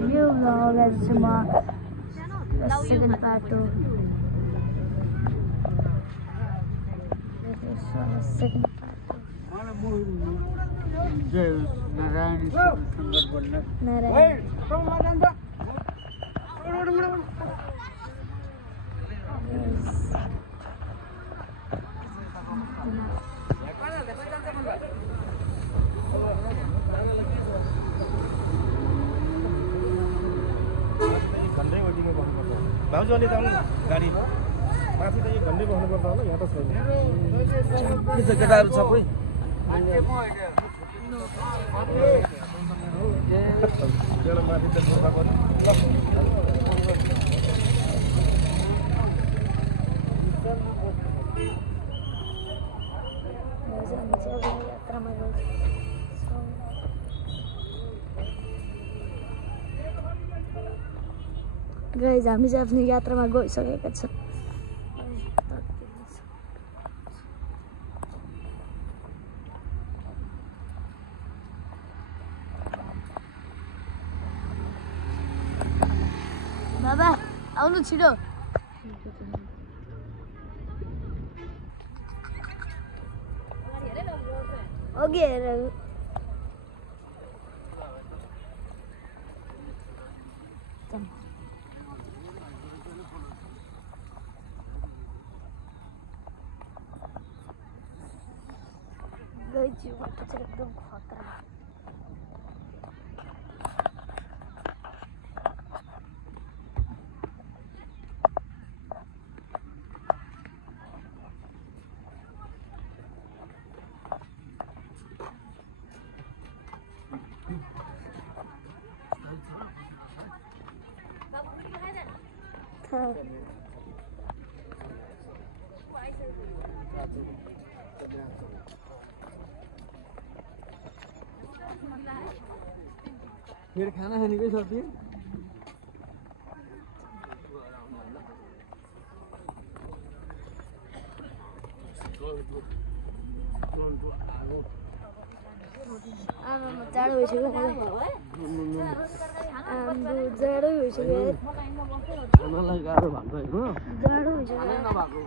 new vlog as the second part of this is second part of Narayan भाउजू अलि त गाडी माथि त यो घन्टै बस्नुपर्छ होला यहाँ त छैन के छ केटाहरू सबै माथि त बोका पनि गाइज हामी चाहिँ आफ्नो यात्रामा गइसकेका छौँ। बाबा आउनु छिटो। अघि हेर गई बाटो चाहिँ एकदम खतरा। मेरो खाना खानेकै छ त्यो जाडो भइसक्यो जाडो भइसक्यो खानालाई गाह्रो भएको होइन जाडो भइसक्यो नभएको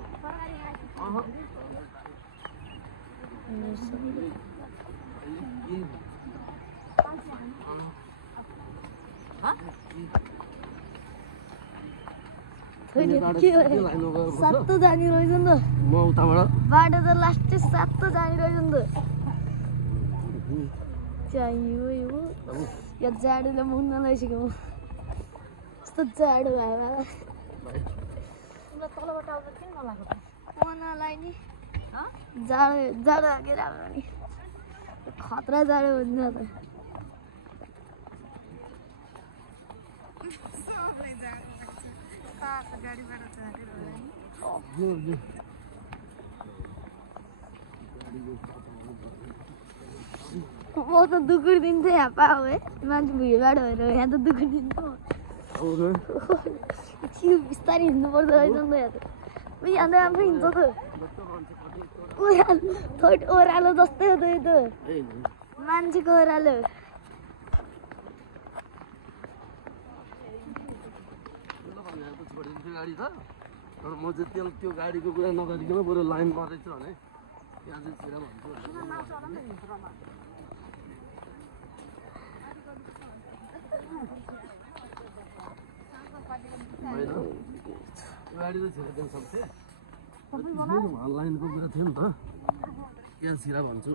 सातो जाने रहेछ नि त म उताबाट बाटो त लास्ट सातो जाने रहेछ नि त चाहियो यो यो जाडोले मुन्न लगाइसक्यो यस्तो जाडो भयो तलबाट आउँदा किन नलागेको नलाइ नि जाडो जाडो हाकेर आयो नि खतरा जाडो हुन्छ त म त दुकुर दिन्छ यहाँ पाऊ है मान्छे भिडभाड भएर यहाँ त दुकुर दिन्छ बिस्तारै हिँड्नुपर्छ रहेछ नि त यहाँ त यहाँ त राम्रो हिँड्छ त ओह्रालो जस्तै हो त यो त मान्छेको ओह्रालो गाडी छ तर म चाहिँ त्यो गाडीको कुरा नगरिकन बरु लाइन मरेछु भने त्यहाँ चाहिँ छिरा भन्छु गाडी चाहिँ छिरा दिन सक्थेँ लाइनको कुरा थियो नि त त्यहाँ छिरा भन्छु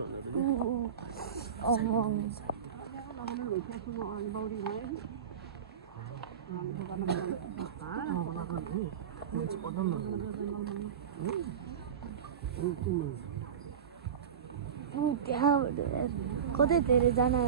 त्यहाँबाट कतै धेरैजना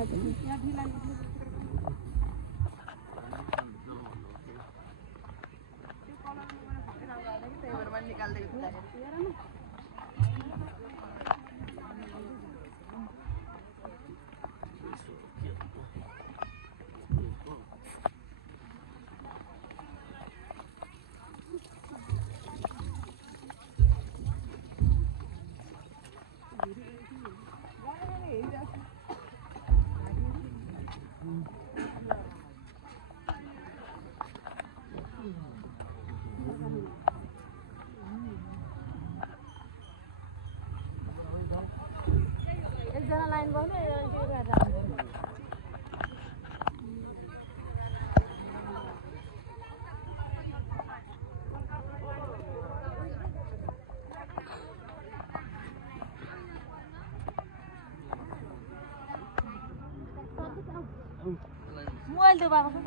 मोबाइल दे बाबाको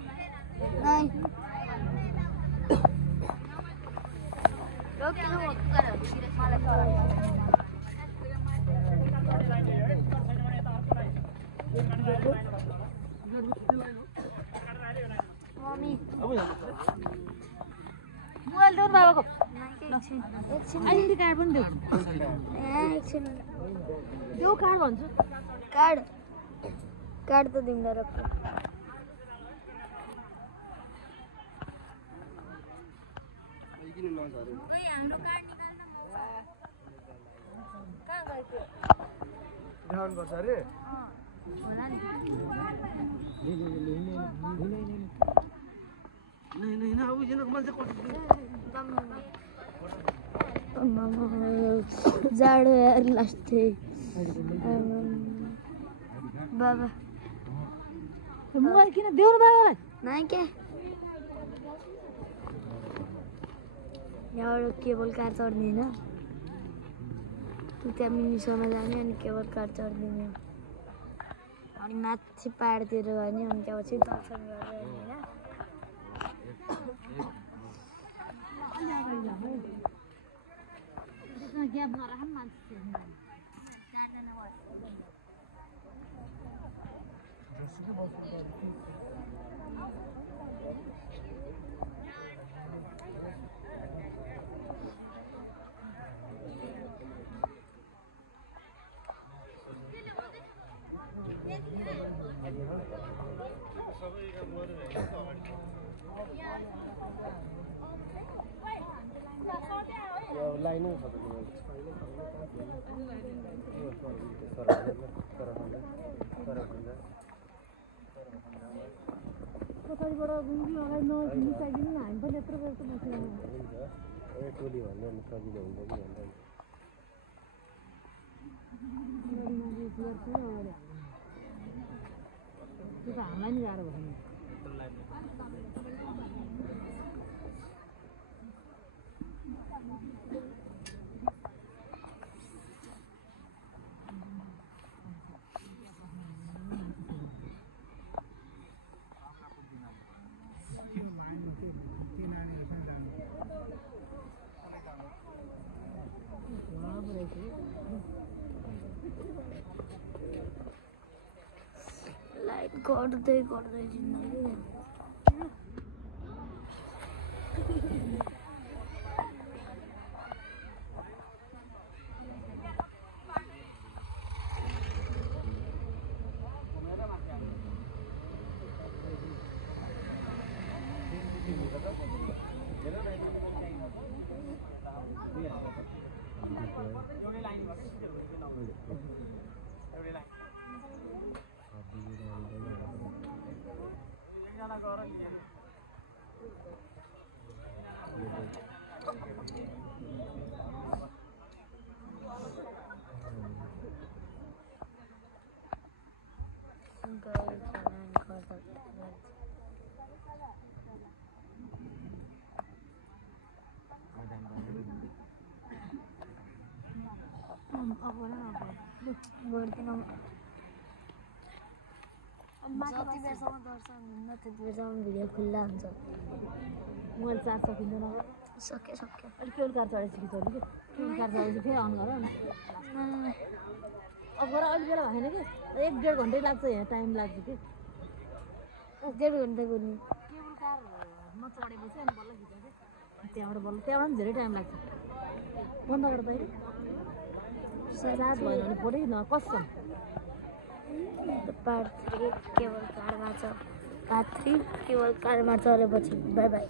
नहीं रोक के वो मम्मी मोबाइल दे बाबाको एकछिन आइडेन्टी कार्ड पनि देऊ एकछिन त्यो कार्ड भन्छु कार्ड कार्ड त दिँदा रक्को ध्यान गर्छ अरे नहीं अब जिन मान्छे जाडो यार लास्ट बाबा मोबाइल किन देऊ न बाबालाई नहीं क्या यहाँबाट केबल कार चढ्दैन तँ त्यहाँ मिनिसम्म जाने अनि केबल कार चढ्दैन अनि माथि पाहाडतिर भने अनि त्यहाँपछि दर्शन गरेर होइन ग्याप नराख मान्छे लाइनै छ पछाडिबाट गुङ्गी अगाडि नमिसाइदिनु न हामी पनि यत्रो बेर त बसेर टोली भन्दा नि सजिलो हुन्छ कि भन्दा त्यो त हामीलाई नि गाह्रो भयो लाइट गर्दै गर्दै जिन्दगी गर्दैन जति बेरसम्म दर्शन हुन्न त्यति बेरसम्म भिडियो खुल्ला हुन्छ मोबाइल चार्ज सकिँदैन सक्यो सक्यो अलिक केबल कार चढेपछि कि चल्नु कि केबल कार चढेपछि फेरि अन गर न अब गर अलिक बेला भएन कि 1-1.5 घन्टै लाग्छ यहाँ टाइम लाग्छ कि 1.5 घन्टा गर्नु केबल कारमा चढेपछि अनि बल्ल खिच्छ कि त्यहाँबाट पनि धेरै टाइम लाग्छ बन्द गर त चार्ज भयो भने फोटै न कसम पार्ट 3 केबल कारमा चढेपछि बाई बाई